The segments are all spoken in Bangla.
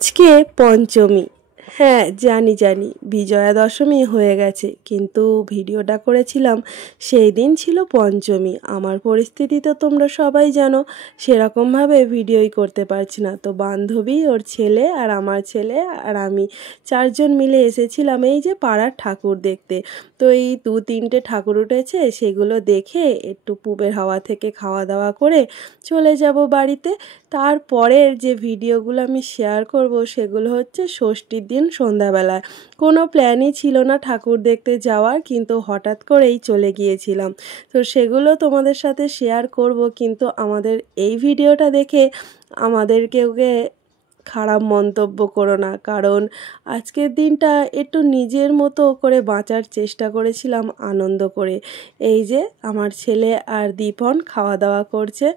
আজকে পঞ্চমী। হ্যাঁ জানি জানি বিজয়া দশমী হয়ে গেছে, কিন্তু ভিডিওটা করেছিলাম সেই দিন ছিল পঞ্চমী। আমার পরিস্থিতি তো তোমরা সবাই জানো, সেরকমভাবে ভিডিওই করতে পারছি না। তো বান্ধবী, ওর ছেলে আর আমার ছেলে আর আমি চারজন মিলে এসেছিলাম এই যে পাড়ার ঠাকুর দেখতে। তো এই 2-3টে ঠাকুর উঠেছে, সেগুলো দেখে একটু পুবের হাওয়া থেকে খাওয়া দাওয়া করে চলে যাব বাড়িতে। তারপরের যে ভিডিওগুলো আমি শেয়ার করব সেগুলো হচ্ছে ষষ্ঠীর দিন সন্ধ্যাবেলায়। কোনো প্ল্যানই ছিল না ঠাকুর দেখতে যাওয়ার, কিন্তু হঠাৎ করেই চলে গিয়েছিলাম। তো সেগুলো তোমাদের সাথে শেয়ার করব, কিন্তু আমাদের এই ভিডিওটা দেখে আমাদেরকে খারাপ মন্তব্য করো না, কারণ আজকের দিনটা একটু নিজের মতো করে বাঁচার চেষ্টা করেছিলাম আনন্দ করে। এই যে আমার ছেলে আর দীপন খাওয়া দাওয়া করছে,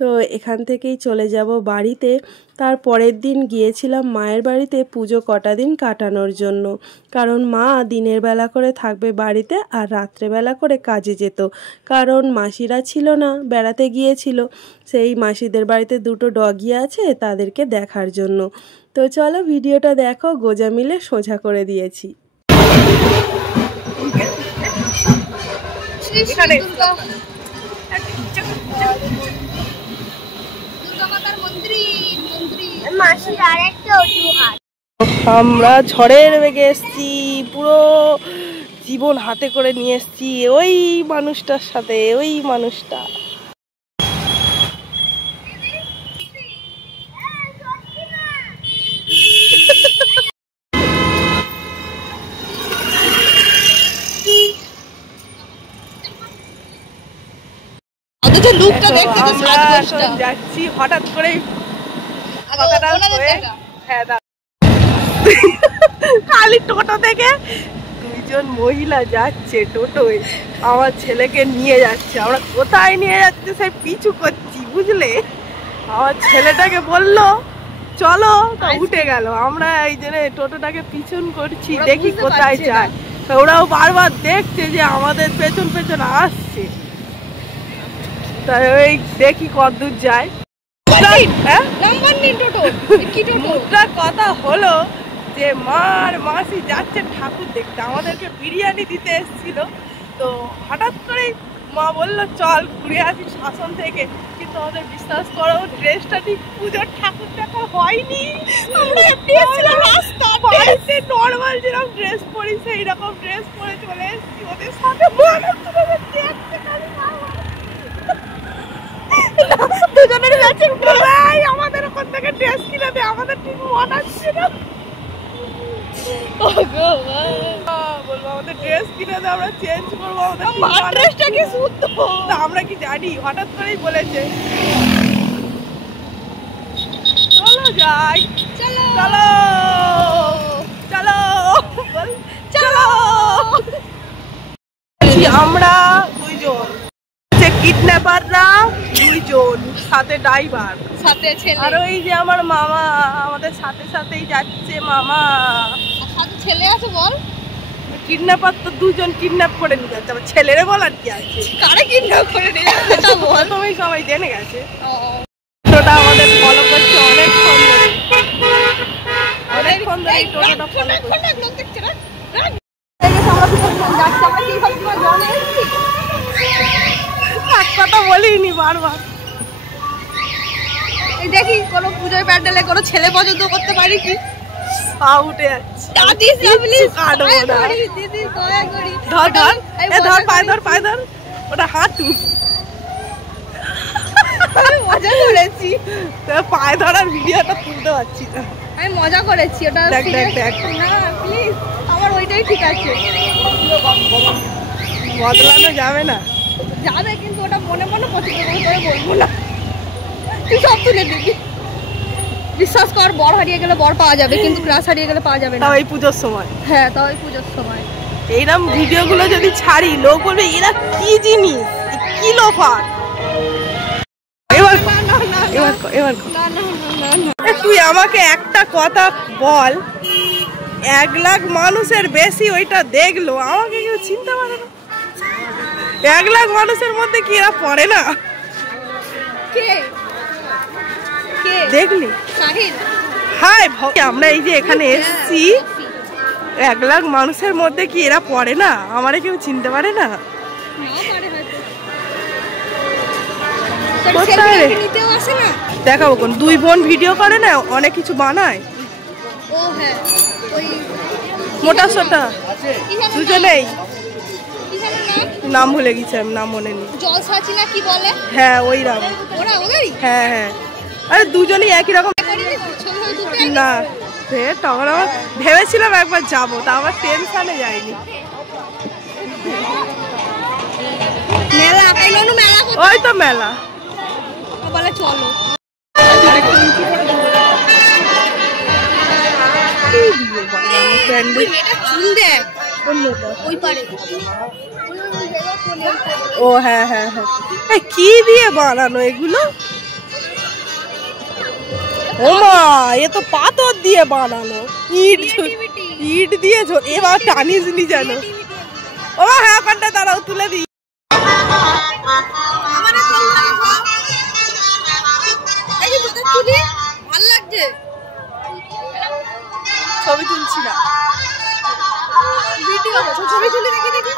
তো এখান থেকেই চলে যাব বাড়িতে। তার পরের দিন গিয়েছিলাম মায়ের বাড়িতে পুজো কটা দিন কাটানোর জন্য, কারণ মা দিনের বেলা করে থাকবে বাড়িতে আর রাত্রেবেলা করে কাজে যেত, কারণ মাসিরা ছিল না, বেড়াতে গিয়েছিল। সেই মাসিদের বাড়িতে 2টো ডগি আছে, তাদেরকে দেখার জন্য। তো চলো ভিডিওটা দেখো, গোজা মিলে সোজা করে দিয়েছি। আমরা ঝড়ের বেগে এসছি, পুরো জীবন হাতে করে নিয়ে এসছি ওই মানুষটার সাথে। ওই মানুষটা যাচ্ছি হঠাৎ করে খালি টোটো থেকে 2জন মহিলা যাচ্ছে টোটোয়, আমার ছেলেকে নিয়ে যাচ্ছে। আমরা কোথায় নিয়ে যাচ্ছে সে পিছু করছি, বুঝলে। আমার ছেলেটাকে বললো চলো, তা উঠে গেল। আমরা এই জন্য টোটোটাকে পিছন করছি, দেখি কোথায় যায়। ওরাও বারবার দেখছে যে আমাদের পেছন পেছন আসছে, তাই ওই দেখি কতদূর যায়। কথা হলো যে মার মাসি যাচ্ছে ঠাকুর দেখতে, আমাদেরকে বিরিয়ানি দিতে এসেছিল। তো হঠাৎ করে মা বললো চল ঘুরে আসি শাসন থেকে, কিন্তু আমাদের বিশ্বাস করো ড্রেসটা ঠিক পুজোর ঠাকুর দেখা হয়নি। আমরা বাড়িতে নর্মাল যেরকম ড্রেস পরি সেই রকম ড্রেস পরে চলে এসেছি ওদের সাথে। দুজনের ম্যাচিং ভাই, আমাদের ওখান থেকে ড্রেস কিনে দে, আমাদের ঠিক মন আসছে না। বলবো আমাদের ড্রেস কিনে দে, আমরা চেঞ্জ করবো। আমাদের ড্রেসটা কি শুদ্ধ আমরা কি জানি, হঠাৎ করেই বলেছে চলো যাই। চলো চলো চলো চলো। আমরা 2জন, কিডন্যাপাররা 2জন, সাথে ড্রাইভার, সাথে ছেলে। আর ওই যে আমার মামা আমাদের সাথে সাথেই যাচ্ছে। মামা সাথে ছেলে আছে বল। কিডন্যাপার তো 2জন কিডন্যাপ করে নিয়ে যাচ্ছে, আমার ছেলেরে বলার কি আছে। কারে কিডন্যাপ করে নিয়ে যাচ্ছে তা বল। তুমি সবাই জেনে গেছে। টোটোটা আমাদের ফলো করছে অনেকক্ষণ ধরে, অনেকক্ষণ ধরে টোটোটা ফলো করছে। কথা বলিনি বারবার। দেখি কোনো পুজোর প্যান্ডেলে কোনো ছেলে পছন্দ করতে পারি কি, পা উঠে যাচ্ছে। পায়ে ধর, ওটা হাঁটু। মজা করেছি, পায়ে ধরার ভিডিওটা তুলতে পারছি না। আমি মজা করেছি ওটা। দেখ না প্লিজ, আমার ওইটাই ঠিক আছে। বদলানো যাবে না, যাবে, কিন্তু ওটা মনে মনে পছন্দ করে বলবো না। তুই সব তুলে দিবি, বিশ্বাস কর। বর হারিয়ে গেলে বর পাওয়া যাবে, কিন্তু ক্রাশ হারিয়ে গেলে পাওয়া যাবে না। তাও এই পুজোর সময়। হ্যাঁ, তাও এই পুজোর সময়। এইরকম ভিডিওগুলো যদি ছাড়ি, লোক বলবে এরা কি জিনিস, কি লোফার। তুই আমাকে একটা কথা বল, 1 লাখ মানুষের বেশি ওইটা দেখলো, আমাকে কেউ চিনতে পারে না? 1 লাখ মানুষের মধ্যে কি এরা পড়ে না? কে দেখলি? হাই আমরা এই যে এখানে এসছি 1 লাখ মানুষের মধ্যে কি এরা পড়ে না? আমারে কেউ চিনতে পারে না? দেখাবো কোন 2 বোন ভিডিও করে না, অনেক কিছু বানায়। মোটা সোটা দুজনেই নাম ভুলে গেছি আমি, নাম মনে নেই। হ্যাঁ ওই রাম, হ্যাঁ হ্যাঁ। আরে দুজনেই একই রকম না। তখন আমার ভেবেছিলাম একবার যাবো, তা আমার টেনশনে যাইনি। ওই তো মেলা বলে চলো। ও হ্যাঁ হ্যাঁ হ্যাঁ, কি দিয়ে বানানো এগুলো? ও মা, এ তো পাথর দিয়ে বানানো, ইট দিয়ে। এবার টানিস নি জানো। ও হ্যাঁ, ওখানটা দাঁড়াও, তুলে দিই। ভাল লাগছে, ছবি তুলছি না, ছবি তুলে দেখি দেখি।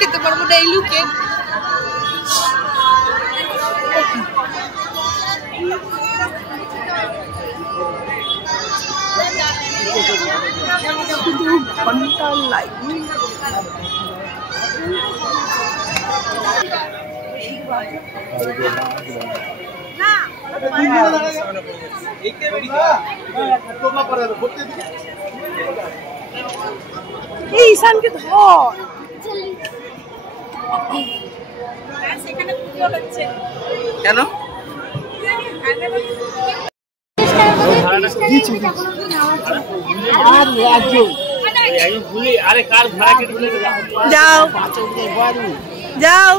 খেতে পারবো না এই লুকে। শুধু ঘন্টার লাইন। এই ঈশানকে ধর। কেন? যাও যাও।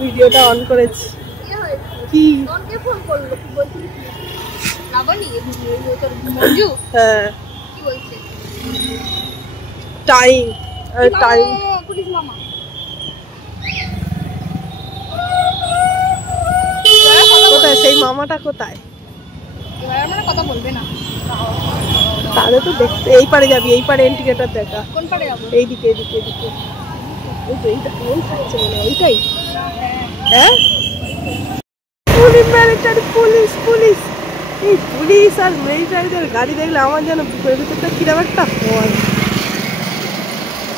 ভিডিওটা অন করেছি। কি হ্যাঁ টাইম টাইম। কোথায় সেই মামাটা? কোথায়? কথা বলবে না তাহলে তো দেখতে। এই পারে যাবি, এই পারে ইন্ডিকেটর দেখা। কোন পারে যাবো? এইদিকে এইদিকে এইদিকে। ওই তো এইটা কোন থাকছে মনে হয়, ওইটাই। হ্যাঁ পুলিশ মিলিটারি, পুলিশ পুলিশ। এই পুলিশ আর মিলিটারিদের গাড়ি দেখলে আমার যেন বুকের ভিতরটা কিরকম একটা হয়।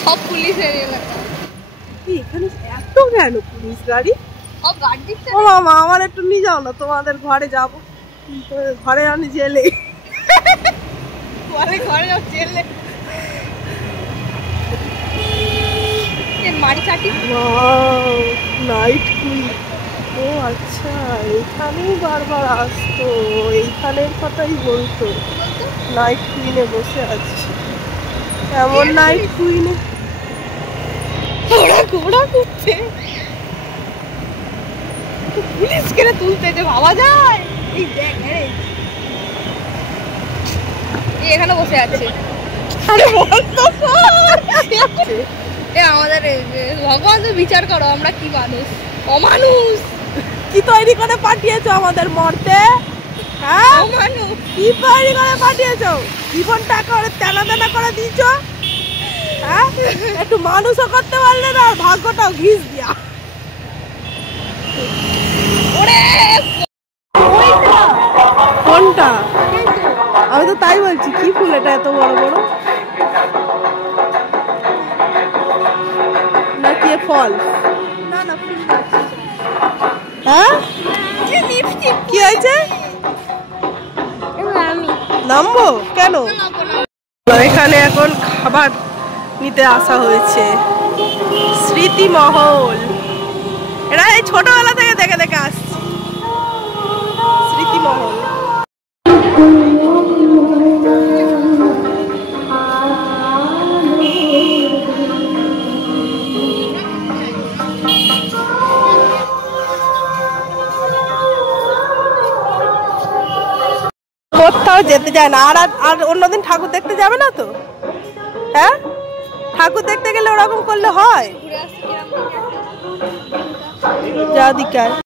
সব পুলিশের এলাকা। এখানে এত কেন পুলিশ গাড়ি? সব গাড়ি দিচ্ছে। ও মামা, আমার একটু নিয়ে যাও না, তোমাদের ঘরে যাবো। ঘরে আমি জেলে, ঘরে যাও জেলে। Night queen. ও আচ্ছা, এইখানেই বারবার আসতো, এইখানের কথাই বলতো। নাইট কুইনে বসে আছি। এমন নাইট কুইনে ঘোড়া করছে। পুলিশ কেন তুলতে যে ভাবা যায়? এই দেখ এখানে বসে আছে। আমাদের ভগবান তো বিচার করো, আমরা কি মানুষ, অমানুষ। কি তৈরি করে পাঠিয়েছো আমাদের মরতে? হ্যাঁ অমানুষ। কি তৈরি করে পাঠিয়েছো? জীবনটা করে তেনা তেনা করে দিয়েছ। হ্যাঁ একটু মানুষও করতে পারলে না, ভাগ্যটাও ঘিস দিয়া। কোনটা? আমি তো তাই বলছি, কি ফুল এটা এত বড় বড়? নাকি ফল? না না ফুল। হ্যাঁ কি হয়েছে? নামবো কেন? এখানে এখন খাবার নিতে আসা হয়েছে, স্মৃতি মহল। এরা এই ছোটবেলা থেকে দেখে আসছি স্মৃতিমহল। কোথাও যেতে চায় না। আর অন্যদিন ঠাকুর দেখতে যাবে না তো? হ্যাঁ, ঠাকুর দেখতে গেলে ওরকম করলে হয়? যা দিকার